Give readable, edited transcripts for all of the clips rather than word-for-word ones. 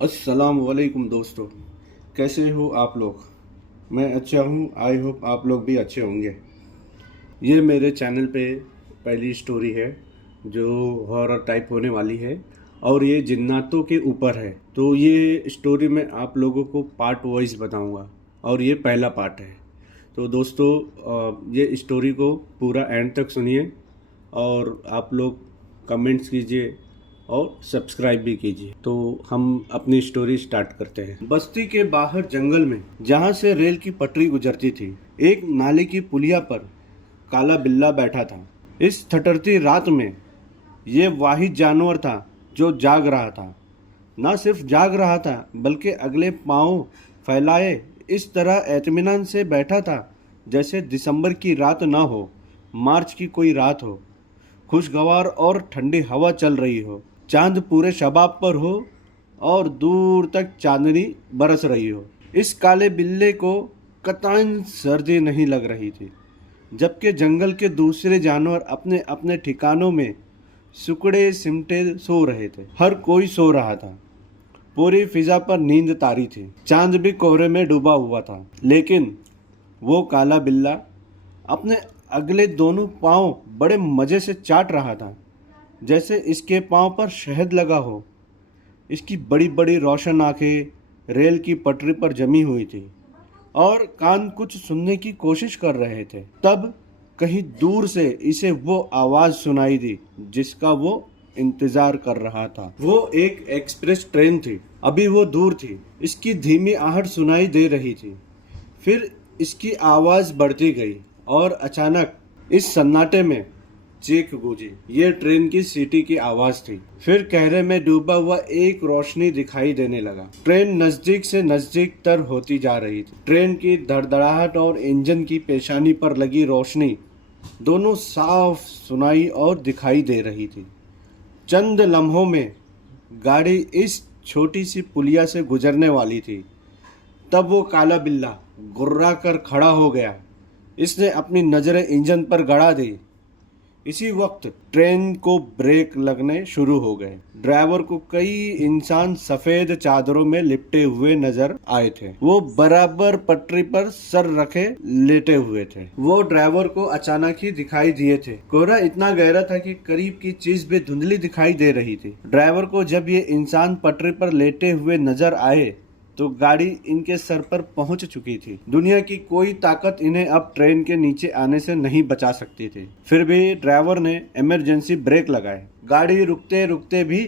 अस्सलाम वालेकुम दोस्तों, कैसे हो आप लोग। मैं अच्छा हूँ। आई होप आप लोग भी अच्छे होंगे। ये मेरे चैनल पे पहली स्टोरी है जो हॉरर टाइप होने वाली है और ये जिन्नातों के ऊपर है। तो ये स्टोरी मैं आप लोगों को पार्ट वाइज बताऊंगा और ये पहला पार्ट है। तो दोस्तों ये स्टोरी को पूरा एंड तक सुनिए और आप लोग कमेंट्स कीजिए और सब्सक्राइब भी कीजिए। तो हम अपनी स्टोरी स्टार्ट करते हैं। बस्ती के बाहर जंगल में जहाँ से रेल की पटरी गुजरती थी, एक नाले की पुलिया पर काला बिल्ला बैठा था। इस ठठरती रात में ये वाहिद जानवर था जो जाग रहा था। ना सिर्फ जाग रहा था बल्कि अगले पाँव फैलाए इस तरह एतमीनान से बैठा था जैसे दिसंबर की रात ना हो, मार्च की कोई रात हो। खुशगवार और ठंडी हवा चल रही हो, चांद पूरे शबाब पर हो और दूर तक चांदनी बरस रही हो। इस काले बिल्ले को कतई सर्दी नहीं लग रही थी, जबकि जंगल के दूसरे जानवर अपने अपने ठिकानों में सुकड़े सिमटे सो रहे थे। हर कोई सो रहा था। पूरी फिजा पर नींद तारी थी। चांद भी कोहरे में डूबा हुआ था, लेकिन वो काला बिल्ला अपने अगले दोनों पांव बड़े मजे से चाट रहा था, जैसे इसके पांव पर शहद लगा हो। इसकी बड़ी बड़ी रोशन आंखें रेल की पटरी पर जमी हुई थी और कान कुछ सुनने की कोशिश कर रहे थे। तब कहीं दूर से इसे वो आवाज सुनाई दी जिसका वो इंतजार कर रहा था। वो एक एक्सप्रेस ट्रेन थी। अभी वो दूर थी। इसकी धीमी आहट सुनाई दे रही थी। फिर इसकी आवाज बढ़ती गई और अचानक इस सन्नाटे में चीख गूंजी। ये ट्रेन की सीटी की आवाज थी। फिर कहरे में डूबा हुआ एक रोशनी दिखाई देने लगा। ट्रेन नजदीक से नजदीक तर होती जा रही थी। ट्रेन की धड़धड़ाहट और इंजन की पेशानी पर लगी रोशनी दोनों साफ सुनाई और दिखाई दे रही थी। चंद लम्हों में गाड़ी इस छोटी सी पुलिया से गुजरने वाली थी। तब वो काला बिल्ला गुर्रा कर खड़ा हो गया। इसने अपनी नजरें इंजन पर गड़ा दी। इसी वक्त ट्रेन को ब्रेक लगने शुरू हो गए। ड्राइवर को कई इंसान सफेद चादरों में लिपटे हुए नजर आए थे। वो बराबर पटरी पर सर रखे लेटे हुए थे। वो ड्राइवर को अचानक ही दिखाई दिए थे। कोहरा इतना गहरा था कि करीब की चीज भी धुंधली दिखाई दे रही थी। ड्राइवर को जब ये इंसान पटरी पर लेटे हुए नजर आए तो गाड़ी इनके सर पर पहुंच चुकी थी। दुनिया की कोई ताकत इन्हें अब ट्रेन के नीचे आने से नहीं बचा सकती थी। फिर भी ड्राइवर ने इमरजेंसी ब्रेक लगाए। गाड़ी रुकते रुकते भी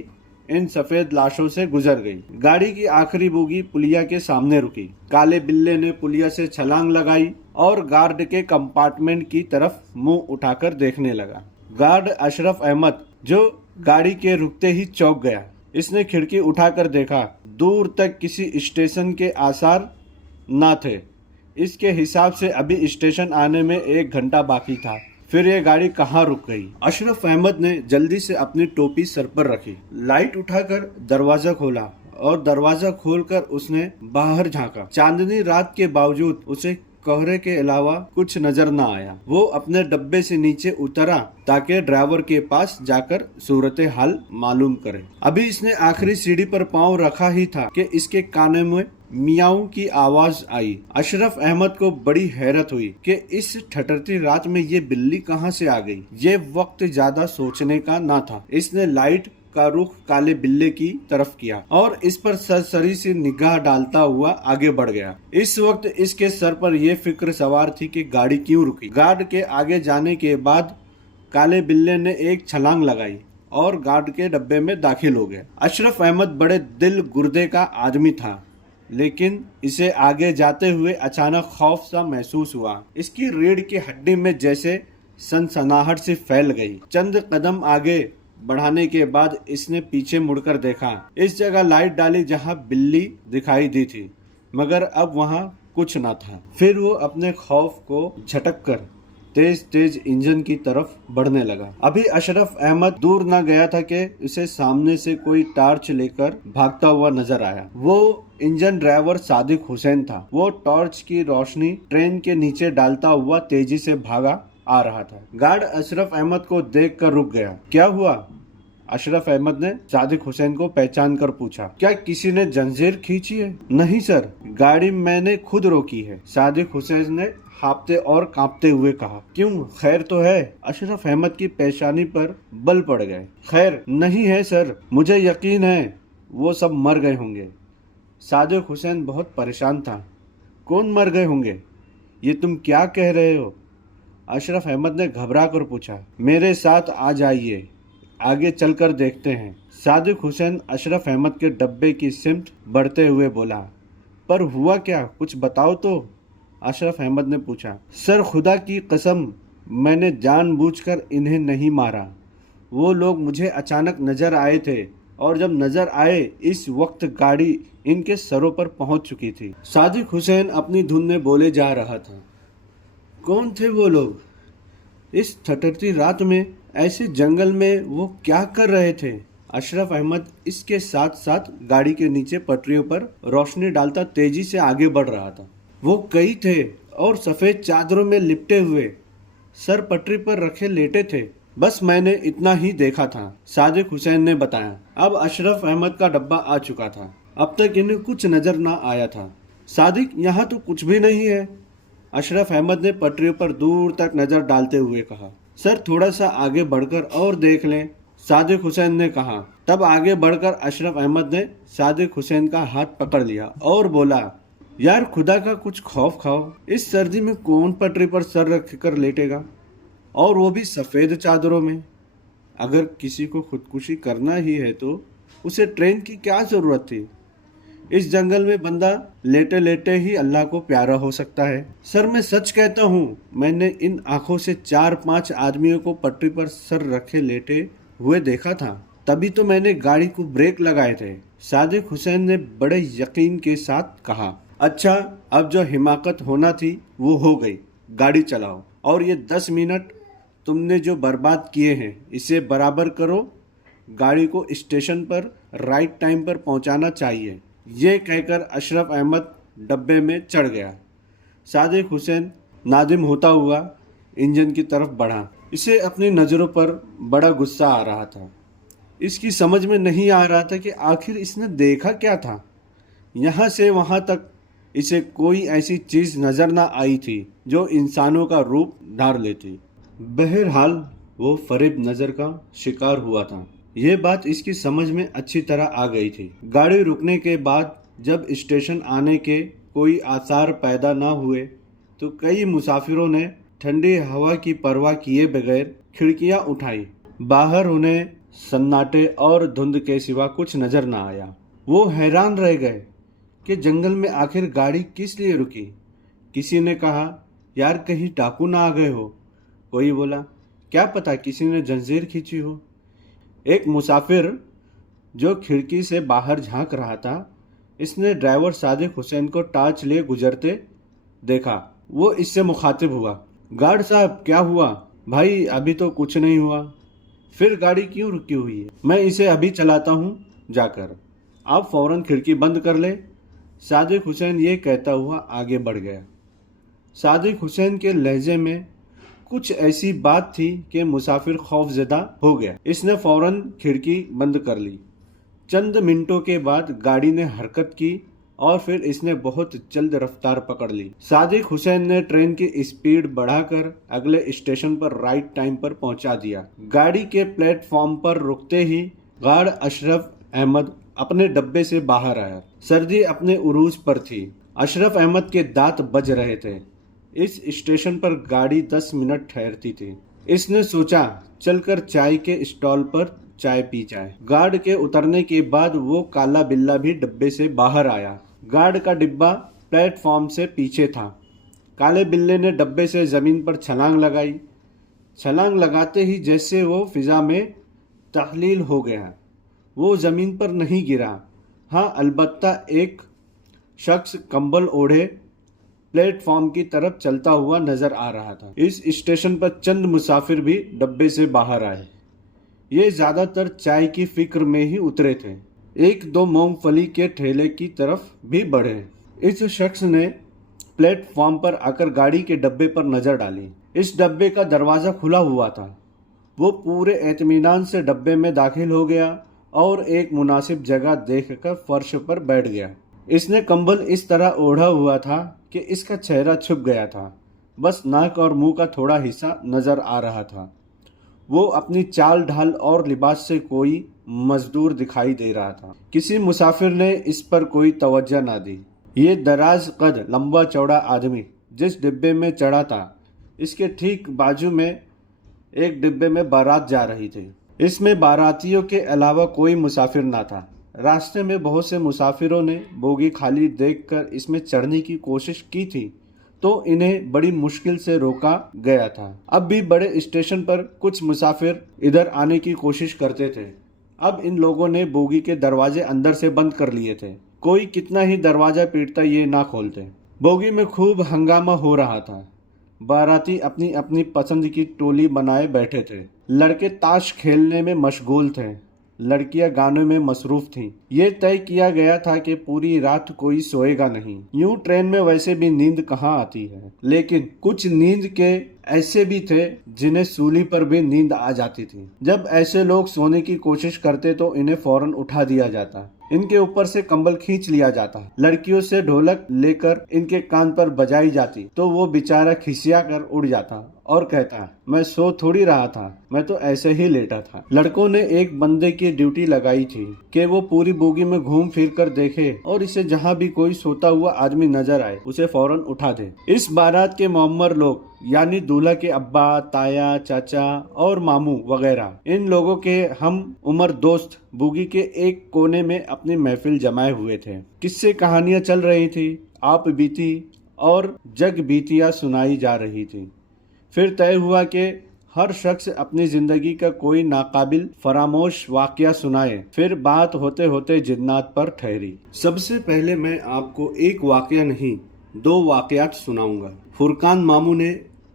इन सफेद लाशों से गुजर गई। गाड़ी की आखिरी बोगी पुलिया के सामने रुकी। काले बिल्ले ने पुलिया से छलांग लगाई और गार्ड के कंपार्टमेंट की तरफ मुंह उठाकर देखने लगा। गार्ड अशरफ अहमद जो गाड़ी के रुकते ही चौंक गया। इसने खिड़की उठाकर देखा। दूर तक किसी स्टेशन के आसार ना थे। इसके हिसाब से अभी स्टेशन आने में 1 घंटा बाकी था। फिर ये गाड़ी कहाँ रुक गई? अशरफ अहमद ने जल्दी से अपनी टोपी सर पर रखी, लाइट उठाकर दरवाजा खोला और दरवाजा खोलकर उसने बाहर झांका। चांदनी रात के बावजूद उसे कोहरे के अलावा कुछ नजर न आया। वो अपने डब्बे से नीचे उतरा ताकि ड्राइवर के पास जाकर सूरत हाल मालूम करे। अभी इसने आखिरी सीढ़ी पर पांव रखा ही था कि इसके काने में मियाऊ की आवाज आई। अशरफ अहमद को बड़ी हैरत हुई कि इस ठठरती रात में ये बिल्ली कहाँ से आ गई। ये वक्त ज्यादा सोचने का ना था। इसने लाइट का रुख काले बिल्ले की तरफ किया और इस पर सरसरी सी निगाह डालता हुआ आगे बढ़ गया। इस वक्त इसके सर पर यह फिक्र सवार थी कि गाड़ी क्यों रुकी। गार्ड के आगे जाने के बाद काले बिल्ले ने एक छलांग लगाई और गार्ड के डब्बे में दाखिल हो गया। अशरफ अहमद बड़े दिल गुर्दे का आदमी था, लेकिन इसे आगे जाते हुए अचानक खौफ सा महसूस हुआ। इसकी रीढ़ की हड्डी में जैसे सनसनाहट सी फैल गई। चंद कदम आगे बढ़ाने के बाद इसने पीछे मुड़कर देखा। इस जगह लाइट डाली जहां बिल्ली दिखाई दी थी, मगर अब वहां कुछ ना था। फिर वो अपने खौफ को झटक कर तेज तेज इंजन की तरफ बढ़ने लगा। अभी अशरफ अहमद दूर न गया था कि उसे सामने से कोई टार्च लेकर भागता हुआ नजर आया। वो इंजन ड्राइवर सादिक हुसैन था। वो टॉर्च की रोशनी ट्रेन के नीचे डालता हुआ तेजी से भागा आ रहा था। गार्ड अशरफ अहमद को देखकर रुक गया। क्या हुआ? अशरफ अहमद ने सादिक हुसैन को पहचान कर पूछा, क्या किसी ने जंजीर खींची है? नहीं सर, गाड़ी मैंने खुद रोकी है, सादिक हुसैन ने हाँफते और कांपते हुए कहा। क्यों, खैर तो है? अशरफ अहमद की पेशानी पर बल पड़ गए। खैर नहीं है सर, मुझे यकीन है वो सब मर गए होंगे। सादिक हुसैन बहुत परेशान था। कौन मर गए होंगे? ये तुम क्या कह रहे हो? अशरफ अहमद ने घबरा कर पूछा। मेरे साथ आ जाइए, आगे चलकर देखते हैं। सादिक हुसैन अशरफ अहमद के डब्बे की सिमत बढ़ते हुए बोला। पर हुआ क्या, कुछ बताओ तो? अशरफ अहमद ने पूछा। सर खुदा की कसम, मैंने जानबूझकर इन्हें नहीं मारा। वो लोग मुझे अचानक नजर आए थे और जब नजर आए इस वक्त गाड़ी इनके सरों पर पहुंच चुकी थी। सादिक हुसैन अपनी धुन में बोले जा रहा था। कौन थे वो लोग? इस ठठरती रात में ऐसे जंगल में वो क्या कर रहे थे? अशरफ अहमद इसके साथ साथ गाड़ी के नीचे पटरियों पर रोशनी डालता तेजी से आगे बढ़ रहा था। वो कई थे और सफेद चादरों में लिपटे हुए, सर पटरी पर रखे लेटे थे। बस मैंने इतना ही देखा था, सादिक हुसैन ने बताया। अब अशरफ अहमद का डब्बा आ चुका था। अब तक इन्हें कुछ नजर ना आया था। सादिक, यहाँ तो कुछ भी नहीं है, अशरफ अहमद ने पटरियों पर दूर तक नजर डालते हुए कहा। सर थोड़ा सा आगे बढ़कर और देख लें, सादिक हुसैन ने कहा। तब आगे बढ़कर अशरफ अहमद ने सादिक हुसैन का हाथ पकड़ लिया और बोला, यार खुदा का कुछ खौफ खाओ, इस सर्दी में कौन पटरी पर सर रख कर लेटेगा, और वो भी सफ़ेद चादरों में। अगर किसी को खुदकुशी करना ही है तो उसे ट्रेन की क्या ज़रूरत थी? इस जंगल में बंदा लेटे लेटे ही अल्लाह को प्यारा हो सकता है। सर मैं सच कहता हूँ, मैंने इन आंखों से 4-5 आदमियों को पटरी पर सर रखे लेटे हुए देखा था, तभी तो मैंने गाड़ी को ब्रेक लगाए थे, सादिक हुसैन ने बड़े यकीन के साथ कहा। अच्छा, अब जो हिमाकत होना थी वो हो गई, गाड़ी चलाओ और ये 10 मिनट तुमने जो बर्बाद किए हैं इसे बराबर करो। गाड़ी को स्टेशन पर राइट टाइम पर पहुंचाना चाहिए। ये कहकर अशरफ अहमद डब्बे में चढ़ गया। सादिक हुसैन नादिम होता हुआ इंजन की तरफ बढ़ा। इसे अपनी नज़रों पर बड़ा गुस्सा आ रहा था। इसकी समझ में नहीं आ रहा था कि आखिर इसने देखा क्या था। यहाँ से वहाँ तक इसे कोई ऐसी चीज़ नज़र ना आई थी जो इंसानों का रूप धार लेती। बहरहाल वो फरेब नज़र का शिकार हुआ था। ये बात इसकी समझ में अच्छी तरह आ गई थी। गाड़ी रुकने के बाद जब स्टेशन आने के कोई आसार पैदा ना हुए तो कई मुसाफिरों ने ठंडी हवा की परवाह किए बगैर खिड़कियां उठाई। बाहर उन्हें सन्नाटे और धुंध के सिवा कुछ नजर ना आया। वो हैरान रह गए कि जंगल में आखिर गाड़ी किस लिए रुकी। किसी ने कहा, यार कहीं डाकू ना आ गए हो। कोई बोला, क्या पता किसी ने जंजीर खींची हो। एक मुसाफिर जो खिड़की से बाहर झांक रहा था, इसने ड्राइवर सादिक हुसैन को टार्च लिए गुजरते देखा। वो इससे मुखातिब हुआ, गार्ड साहब क्या हुआ? भाई अभी तो कुछ नहीं हुआ। फिर गाड़ी क्यों रुकी हुई है? मैं इसे अभी चलाता हूँ जाकर, आप फौरन खिड़की बंद कर ले। सादिक हुसैन ये कहता हुआ आगे बढ़ गया। सादिक हुसैन के लहजे में कुछ ऐसी बात थी कि मुसाफिर खौफजदा हो गया। इसने फौरन खिड़की बंद कर ली। चंद मिनटों के बाद गाड़ी ने हरकत की और फिर इसने बहुत जल्द रफ्तार पकड़ ली। सादिक हुसैन ने ट्रेन की स्पीड बढ़ाकर अगले स्टेशन पर राइट टाइम पर पहुंचा दिया। गाड़ी के प्लेटफॉर्म पर रुकते ही गार्ड अशरफ अहमद अपने डब्बे से बाहर आया। सर्दी अपने उरूज पर थी। अशरफ अहमद के दांत बज रहे थे। इस स्टेशन पर गाड़ी 10 मिनट ठहरती थी। इसने सोचा चलकर चाय के स्टॉल पर चाय पी जाए। गार्ड के उतरने के बाद वो काला बिल्ला भी डब्बे से बाहर आया। गार्ड का डिब्बा प्लेटफॉर्म से पीछे था। काले बिल्ले ने डब्बे से जमीन पर छलांग लगाई। छलांग लगाते ही जैसे वो फिजा में तहलील हो गया। वो जमीन पर नहीं गिरा। हाँ, अलबत्ता एक शख्स कंबल ओढ़े प्लेटफॉर्म की तरफ चलता हुआ नजर आ रहा था। इस स्टेशन पर चंद मुसाफिर भी डब्बे से बाहर आए। ये ज्यादातर चाय की फिक्र में ही उतरे थे। एक दो मूंगफली के ठेले की तरफ भी बढ़े। इस शख्स ने प्लेटफॉर्म पर आकर गाड़ी के डब्बे पर नजर डाली। इस डब्बे का दरवाजा खुला हुआ था। वो पूरे एतमीनान से डब्बे में दाखिल हो गया और एक मुनासिब जगह देखकर फर्श पर बैठ गया। इसने कंबल इस तरह ओढ़ा हुआ था कि इसका चेहरा छुप गया था, बस नाक और मुंह का थोड़ा हिस्सा नजर आ रहा था। वो अपनी चाल ढाल और लिबास से कोई मजदूर दिखाई दे रहा था। किसी मुसाफिर ने इस पर कोई तवज्जो ना दी। ये दराज कद लंबा चौड़ा आदमी जिस डिब्बे में चढ़ा था, इसके ठीक बाजू में एक डिब्बे में बारात जा रही थी। इसमें बारातियों के अलावा कोई मुसाफिर ना था। रास्ते में बहुत से मुसाफिरों ने बोगी खाली देखकर इसमें चढ़ने की कोशिश की थी, तो इन्हें बड़ी मुश्किल से रोका गया था। अब भी बड़े स्टेशन पर कुछ मुसाफिर इधर आने की कोशिश करते थे। अब इन लोगों ने बोगी के दरवाजे अंदर से बंद कर लिए थे। कोई कितना ही दरवाजा पीटता ये ना खोलते। बोगी में खूब हंगामा हो रहा था। बाराती अपनी अपनी पसंद की टोली बनाए बैठे थे। लड़के ताश खेलने में मशगूल थे, लड़कियां गानों में मसरूफ थीं। ये तय किया गया था कि पूरी रात कोई सोएगा नहीं। यूं ट्रेन में वैसे भी नींद कहाँ आती है, लेकिन कुछ नींद के ऐसे भी थे जिन्हें सूली पर भी नींद आ जाती थी। जब ऐसे लोग सोने की कोशिश करते तो इन्हें फौरन उठा दिया जाता, इनके ऊपर से कंबल खींच लिया जाता। लड़कियों से ढोलक लेकर इनके कान पर बजाई जाती तो वो बेचारा खिसिया कर उड़ जाता और कहता, मैं सो थोड़ी रहा था, मैं तो ऐसे ही लेटा था। लड़कों ने एक बंदे की ड्यूटी लगाई थी कि वो पूरी बोगी में घूम फिर कर देखे और इसे जहाँ भी कोई सोता हुआ आदमी नजर आए उसे फौरन उठा दे। इस बारात के मोअम्मर लोग यानी दूल्हा के अब्बा, ताया, चाचा और मामू वगैरह, इन लोगों के हम उम्र दोस्त बोगी के एक कोने में अपनी महफिल जमाए हुए थे। किस्से कहानियां चल रही थी, आप बीती और जग बीतियां सुनाई जा रही थी। फिर तय हुआ कि हर शख्स अपनी जिंदगी का कोई नाकाबिल फरामोश वाकया सुनाए। फिर बात होते होते जिन्नात पर ठहरी। सबसे पहले मैं आपको एक वाकया नहीं, दो वाकयात सुनाऊंगा। फुरकान मामू ने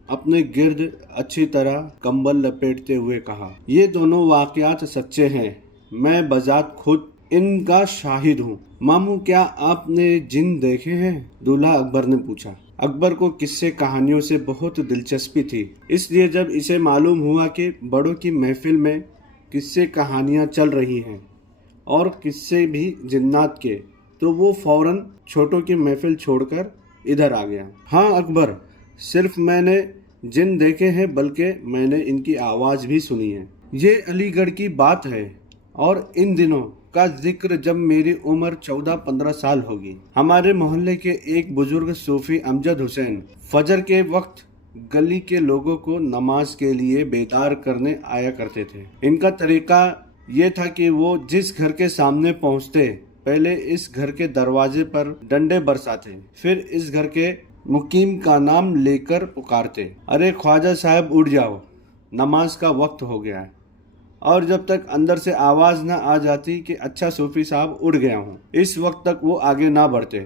अपने गिर्द अच्छी तरह कंबल लपेटते हुए कहा, ये दोनों वाकयात सच्चे हैं, मैं बजात खुद इनका शाहिद हूँ। मामू, क्या आपने जिन देखे हैं? दूल्हा अकबर ने पूछा। अकबर को किस्से कहानियों से बहुत दिलचस्पी थी, इसलिए जब इसे मालूम हुआ कि बड़ों की महफिल में किस्से कहानियां चल रही हैं और किस्से भी जिन्नात के, तो वो फौरन छोटों की महफिल छोड़कर इधर आ गया। हाँ अकबर, सिर्फ मैंने जिन देखे हैं बल्कि मैंने इनकी आवाज़ भी सुनी है। ये अलीगढ़ की बात है और इन दिनों का जिक्र जब मेरी उम्र 14-15 साल होगी। हमारे मोहल्ले के एक बुजुर्ग सूफी अमजद हुसैन फजर के वक्त गली के लोगों को नमाज के लिए बेदार करने आया करते थे। इनका तरीका ये था कि वो जिस घर के सामने पहुंचते पहले इस घर के दरवाजे पर डंडे बरसाते, फिर इस घर के मुकीम का नाम लेकर पुकारते, अरे ख्वाजा साहब उठ जाओ, नमाज का वक्त हो गया है। और जब तक अंदर से आवाज़ न आ जाती कि अच्छा सूफी साहब उठ गया हूँ, इस वक्त तक वो आगे ना बढ़ते।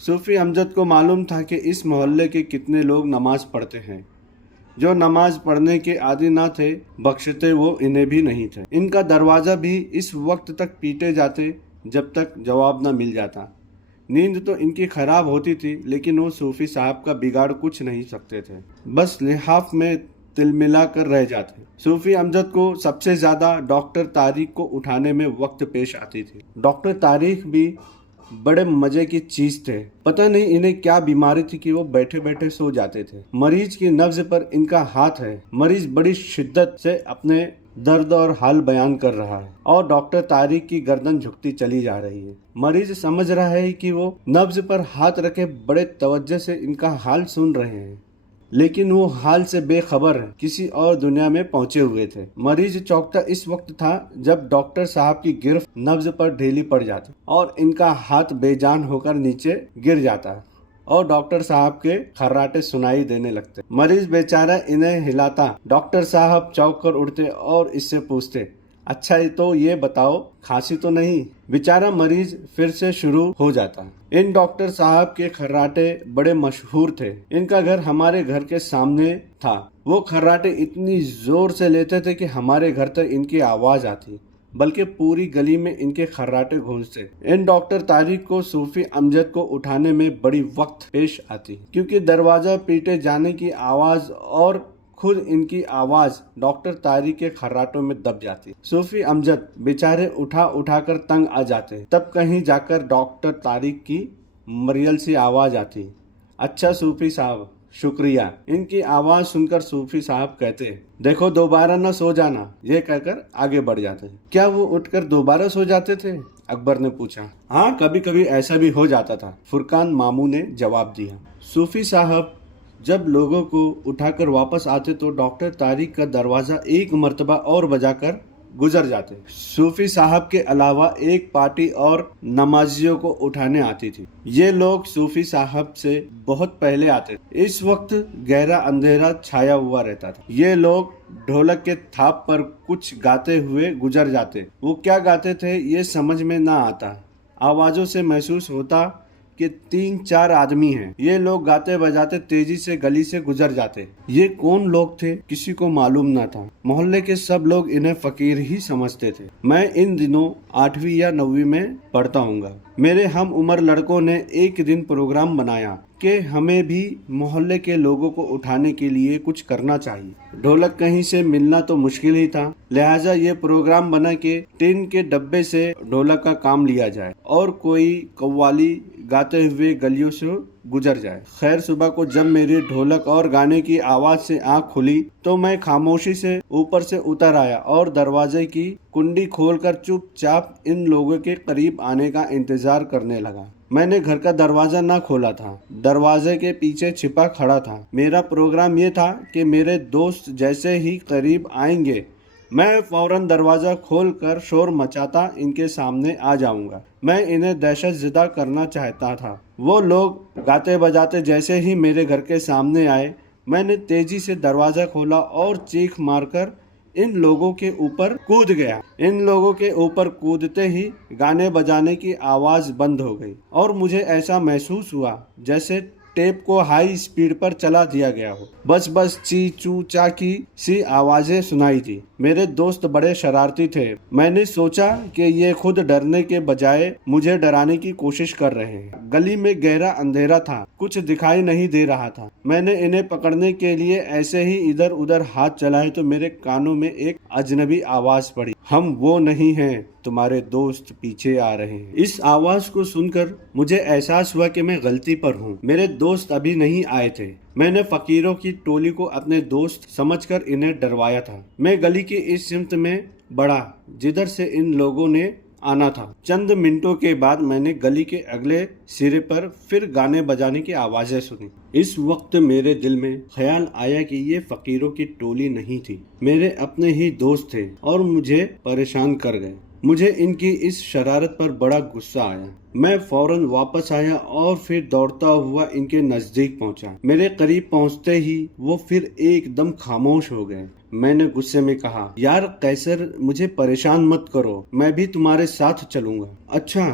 सूफी अमजद को मालूम था कि इस मोहल्ले के कितने लोग नमाज पढ़ते हैं। जो नमाज पढ़ने के आदी ना थे, बख्शते वो इन्हें भी नहीं थे। इनका दरवाज़ा भी इस वक्त तक पीटे जाते जब तक जवाब न मिल जाता। नींद तो इनकी खराब होती थी, लेकिन वो सूफी साहब का बिगाड़ कुछ नहीं सकते थे, बस लिहाफ में तिलमिला कर रह जाते। सूफी अमजद को सबसे ज़्यादा डॉक्टर तारिक को उठाने में वक्त पेश आती थी। डॉक्टर तारिक भी बड़े मजे की चीज थे। पता नहीं इन्हें क्या बीमारी थी कि वो बैठे बैठे सो जाते थे। मरीज की नब्ज पर इनका हाथ है। मरीज बड़ी शिद्दत से अपने दर्द और हाल बयान कर रहा है और डॉक्टर तारिक की गर्दन झुकती चली जा रही है। मरीज समझ रहा है कि वो नब्ज पर हाथ रखे बड़े तवज्जो से इनका हाल सुन रहे हैं, लेकिन वो हाल से बेखबर है, किसी और दुनिया में पहुंचे हुए थे। मरीज चौंकता इस वक्त था जब डॉक्टर साहब की गिरफ्त नब्ज पर ढीली पड़ जाती और इनका हाथ बेजान होकर नीचे गिर जाता और डॉक्टर साहब के खर्राटे सुनाई देने लगते। मरीज बेचारा इन्हें हिलाता। डॉक्टर साहब चौंक कर उठते और इससे पूछते, अच्छा तो ये बताओ खांसी तो नहीं? बेचारा मरीज फिर से शुरू हो जाता। इन डॉक्टर साहब के खर्राटे बड़े मशहूर थे। इनका घर हमारे घर के सामने था। वो खर्राटे इतनी जोर से लेते थे कि हमारे घर तक इनकी आवाज आती, बल्कि पूरी गली में इनके खर्राटे गूंजते। इन डॉक्टर तारिक को सूफी अमजद को उठाने में बड़ी वक्त पेश आती, क्योंकि दरवाजा पीटे जाने की आवाज और खुद इनकी आवाज डॉक्टर तारिक के खर्राटों में दब जाती। सूफी अमजद बेचारे उठा उठाकर तंग आ जाते। तब कहीं जाकर डॉक्टर तारिक की मरियल सी आवाज आती, अच्छा सूफी साहब शुक्रिया। इनकी आवाज सुनकर सूफी साहब कहते, देखो दोबारा न सो जाना। ये कहकर आगे बढ़ जाते। क्या वो उठकर दोबारा सो जाते थे? अकबर ने पूछा। हाँ, कभी कभी ऐसा भी हो जाता था, फुरकान मामू ने जवाब दिया। सूफी साहब जब लोगों को उठाकर वापस आते तो डॉक्टर तारिक का दरवाजा एक मर्तबा और बजाकर गुजर जाते। सूफी साहब के अलावा एक पार्टी और नमाजियों को उठाने आती थी। ये लोग सूफी साहब से बहुत पहले आते थे। इस वक्त गहरा अंधेरा छाया हुआ रहता था। ये लोग ढोलक के थाप पर कुछ गाते हुए गुजर जाते। वो क्या गाते थे ये समझ में ना आता। आवाजों से महसूस होता कि 3-4 आदमी हैं। ये लोग गाते बजाते तेजी से गली से गुजर जाते। ये कौन लोग थे किसी को मालूम न था। मोहल्ले के सब लोग इन्हें फकीर ही समझते थे। मैं इन दिनों 8वीं या 9वीं में पढ़ता हूँगा। मेरे हम उम्र लड़कों ने एक दिन प्रोग्राम बनाया कि हमें भी मोहल्ले के लोगों को उठाने के लिए कुछ करना चाहिए। ढोलक कहीं से मिलना तो मुश्किल ही था, लिहाजा ये प्रोग्राम बना के टिन के डब्बे से ढोलक का काम लिया जाए और कोई कव्वाली गाते हुए गलियों से गुजर जाए। खैर सुबह को जब मेरी ढोलक और गाने की आवाज से आंख खुली तो मैं खामोशी से ऊपर से उतर आया और दरवाजे की कुंडी खोलकर चुपचाप इन लोगों के करीब आने का इंतजार करने लगा। मैंने घर का दरवाजा ना खोला था, दरवाजे के पीछे छिपा खड़ा था। मेरा प्रोग्राम ये था कि मेरे दोस्त जैसे ही करीब आएंगे मैं फौरन दरवाजा खोलकर शोर मचाता इनके सामने आ जाऊंगा। मैं इन्हें दहशत ज़दा करना चाहता था। वो लोग गाते बजाते जैसे ही मेरे घर के सामने आए, मैंने तेजी से दरवाजा खोला और चीख मारकर इन लोगों के ऊपर कूद गया। इन लोगों के ऊपर कूदते ही गाने बजाने की आवाज़ बंद हो गई और मुझे ऐसा महसूस हुआ जैसे टेप को हाई स्पीड पर चला दिया गया हो। बस बस ची चू चा की सी आवाजें सुनाई थी। मेरे दोस्त बड़े शरारती थे। मैंने सोचा कि ये खुद डरने के बजाय मुझे डराने की कोशिश कर रहे हैं। गली में गहरा अंधेरा था, कुछ दिखाई नहीं दे रहा था। मैंने इन्हें पकड़ने के लिए ऐसे ही इधर उधर हाथ चलाए तो मेरे कानों में एक अजनबी आवाज पड़ी, हम वो नहीं हैं, तुम्हारे दोस्त पीछे आ रहे हैं। इस आवाज को सुनकर मुझे एहसास हुआ कि मैं गलती पर हूँ। मेरे दोस्त अभी नहीं आए थे। मैंने फकीरों की टोली को अपने दोस्त समझकर इन्हें डरवाया था। मैं गली की इस सिमत में बढ़ा जिधर से इन लोगों ने आना था। चंद मिनटों के बाद मैंने गली के अगले सिरे पर फिर गाने बजाने की आवाजें सुनी। इस वक्त मेरे दिल में ख्याल आया कि ये फकीरों की टोली नहीं थी, मेरे अपने ही दोस्त थे और मुझे परेशान कर गए। मुझे इनकी इस शरारत पर बड़ा गुस्सा आया। मैं फौरन वापस आया और फिर दौड़ता हुआ इनके नजदीक पहुंचा। मेरे करीब पहुंचते ही वो फिर एकदम खामोश हो गए। मैंने गुस्से में कहा, यार कैसर, मुझे परेशान मत करो, मैं भी तुम्हारे साथ चलूंगा। अच्छा,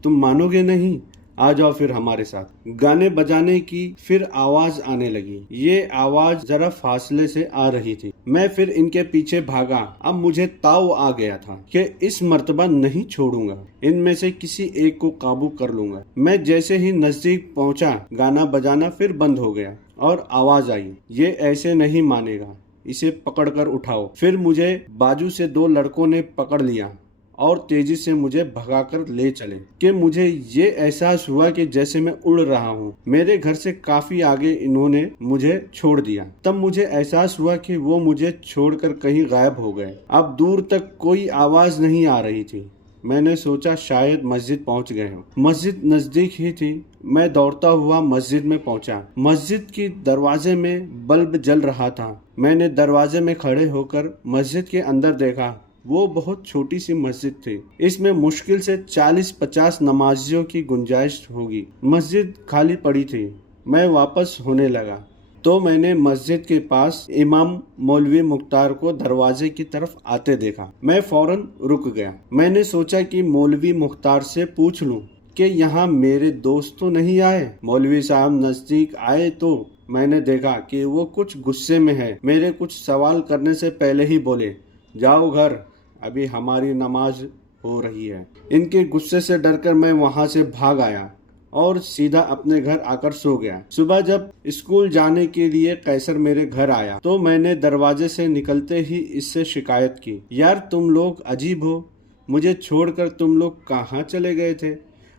तुम मानोगे नहीं? आ जाओ फिर हमारे साथ। गाने बजाने की फिर आवाज आने लगी। ये आवाज जरा फासले से आ रही थी। मैं फिर इनके पीछे भागा। अब मुझे ताव आ गया था कि इस मर्तबा नहीं छोड़ूंगा, इनमें से किसी एक को काबू कर लूंगा। मैं जैसे ही नजदीक पहुंचा, गाना बजाना फिर बंद हो गया और आवाज आई, ये ऐसे नहीं मानेगा, इसे पकड़कर उठाओ। फिर मुझे बाजू से 2 लड़कों ने पकड़ लिया और तेजी से मुझे भगाकर ले चले कि मुझे ये एहसास हुआ कि जैसे मैं उड़ रहा हूँ। मेरे घर से काफी आगे इन्होंने मुझे छोड़ दिया। तब मुझे एहसास हुआ कि वो मुझे छोड़कर कहीं गायब हो गए। अब दूर तक कोई आवाज नहीं आ रही थी। मैंने सोचा शायद मस्जिद पहुंच गए हो। मस्जिद नजदीक ही थी। मैं दौड़ता हुआ मस्जिद में पहुंचा। मस्जिद की दरवाजे में बल्ब जल रहा था। मैंने दरवाजे में खड़े होकर मस्जिद के अंदर देखा। वो बहुत छोटी सी मस्जिद थी। इसमें मुश्किल से 40-50 नमाजियों की गुंजाइश होगी। मस्जिद खाली पड़ी थी। मैं वापस होने लगा तो मैंने मस्जिद के पास इमाम मौलवी मुख्तार को दरवाजे की तरफ आते देखा। मैं फौरन रुक गया। मैंने सोचा कि मौलवी मुख्तार से पूछ लूं कि यहाँ मेरे दोस्त तो नहीं आए। मौलवी साहब नजदीक आए तो मैंने देखा कि वो कुछ गुस्से में है। मेरे कुछ सवाल करने से पहले ही बोले, जाओ घर, अभी हमारी नमाज हो रही है। इनके गुस्से से डरकर मैं वहां से भाग आया और सीधा अपने घर आकर सो गया। सुबह जब स्कूल जाने के लिए कैसर मेरे घर आया तो मैंने दरवाजे से निकलते ही इससे शिकायत की, यार तुम लोग अजीब हो, मुझे छोड़कर तुम लोग कहाँ चले गए थे?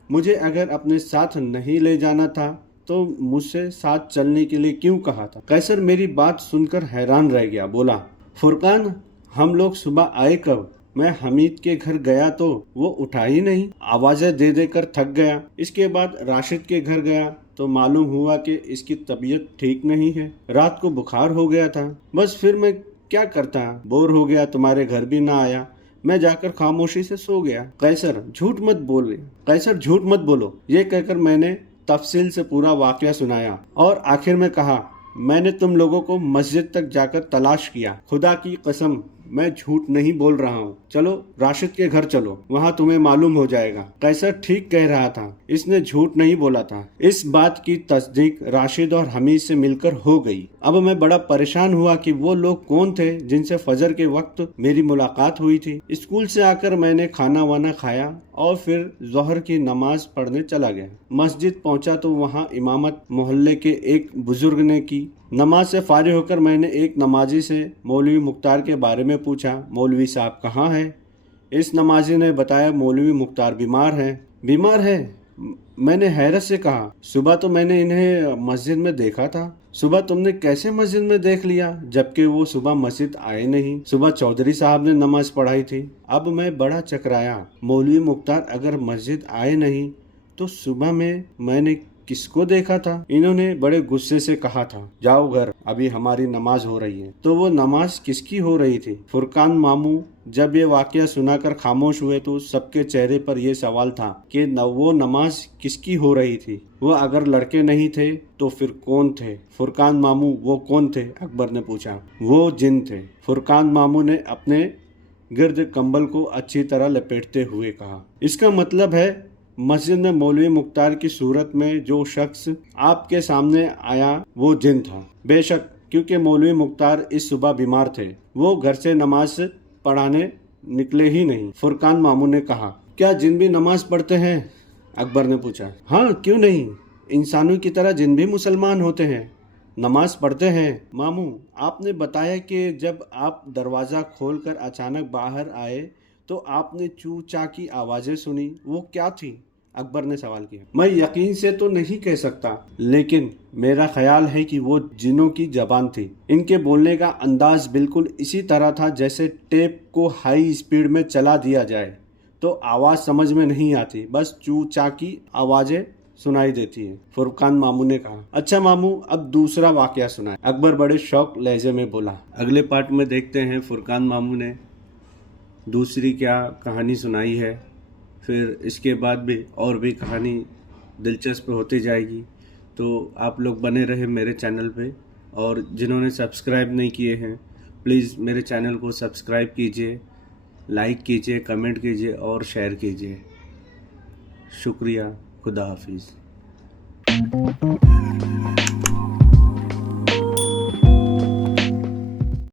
मुझे अगर अपने साथ नहीं ले जाना था तो मुझसे साथ चलने के लिए क्यों कहा था? कैसर मेरी बात सुनकर हैरान रह गया। बोला, फुरकान, हम लोग सुबह आए कब? मैं हमीद के घर गया तो वो उठा ही नहीं, आवाजें दे देकर थक गया। इसके बाद राशिद के घर गया तो मालूम हुआ कि इसकी तबीयत ठीक नहीं है, रात को बुखार हो गया था। बस फिर मैं क्या करता, बोर हो गया, तुम्हारे घर भी ना आया, मैं जाकर खामोशी से सो गया। कैसर झूठ मत बोले, कैसर झूठ मत बोलो। ये कहकर मैंने तफसील से पूरा वाकया सुनाया और आखिर में कहा, मैंने तुम लोगों को मस्जिद तक जाकर तलाश किया, खुदा की कसम मैं झूठ नहीं बोल रहा हूँ। चलो राशिद के घर चलो, वहाँ तुम्हें मालूम हो जाएगा। कैसर ठीक कह रहा था, इसने झूठ नहीं बोला था। इस बात की तस्दीक राशिद और हमीद से मिलकर हो गई। अब मैं बड़ा परेशान हुआ कि वो लोग कौन थे जिनसे फजर के वक्त मेरी मुलाकात हुई थी। स्कूल से आकर मैंने खाना वाना खाया और फिर जोहर की नमाज पढ़ने चला गया। मस्जिद पहुंचा तो वहाँ इमामत मोहल्ले के एक बुजुर्ग ने की। नमाज से फारिग होकर मैंने एक नमाजी से मौलवी मुख्तार के बारे में पूछा, मौलवी साहब कहाँ है? इस नमाजी ने बताया, मौलवी मुख्तार बीमार है। बीमार है? मैंने हैरत से कहा, सुबह तो मैंने इन्हें मस्जिद में देखा था। सुबह तुमने कैसे मस्जिद में देख लिया, जबकि वो सुबह मस्जिद आए नहीं? सुबह चौधरी साहब ने नमाज पढ़ाई थी। अब मैं बड़ा चकराया, मौलवी मुख्तार अगर मस्जिद आए नहीं तो सुबह में मैंने किसको देखा था? इन्होंने बड़े गुस्से से कहा था, जाओ घर, अभी हमारी नमाज हो रही है। तो वो नमाज किसकी हो रही थी? फुरकान मामू जब ये वाकया सुनाकर खामोश हुए तो सबके चेहरे पर यह सवाल था कि वो नमाज किसकी हो रही थी। वो अगर लड़के नहीं थे तो फिर कौन थे? फुरकान मामू वो कौन थे? अकबर ने पूछा। वो जिन थे, फुरकान मामू ने अपने गिर्द कंबल को अच्छी तरह लपेटते हुए कहा। इसका मतलब है मस्जिद में मौलवी मुख्तार की सूरत में जो शख्स आपके सामने आया वो जिन था। बेशक, क्योंकि मौलवी मुख्तार इस सुबह बीमार थे, वो घर से नमाज पढ़ाने निकले ही नहीं। फुरकान मामू ने कहा, क्या जिन भी नमाज पढ़ते हैं? अकबर ने पूछा। हाँ, क्यों नहीं, इंसानों की तरह जिन भी मुसलमान होते हैं, नमाज पढ़ते हैं। मामू, आपने बताया कि जब आप दरवाज़ा खोलकर अचानक बाहर आए तो आपने चू चा की आवाज़ें सुनी, वो क्या थी? अकबर ने सवाल किया। मैं यकीन से तो नहीं कह सकता, लेकिन मेरा ख्याल है कि वो जिनों की जबान थी। इनके बोलने का अंदाज बिल्कुल इसी तरह था जैसे टेप को हाई स्पीड में चला दिया जाए तो आवाज़ समझ में नहीं आती, बस चू चा की आवाज़ें सुनाई देती है। फुरकान मामू ने कहा। अच्छा मामू, अब दूसरा वाकया सुनाए। अकबर बड़े शौक लहजे में बोला। अगले पार्ट में देखते हैं फुरकान मामू ने दूसरी क्या कहानी सुनाई है। फिर इसके बाद भी और भी कहानी दिलचस्प होती जाएगी, तो आप लोग बने रहे मेरे चैनल पे। और जिन्होंने सब्सक्राइब नहीं किए हैं, प्लीज़ मेरे चैनल को सब्सक्राइब कीजिए, लाइक कीजिए, कमेंट कीजिए और शेयर कीजिए। शुक्रिया। खुदा हाफिज़।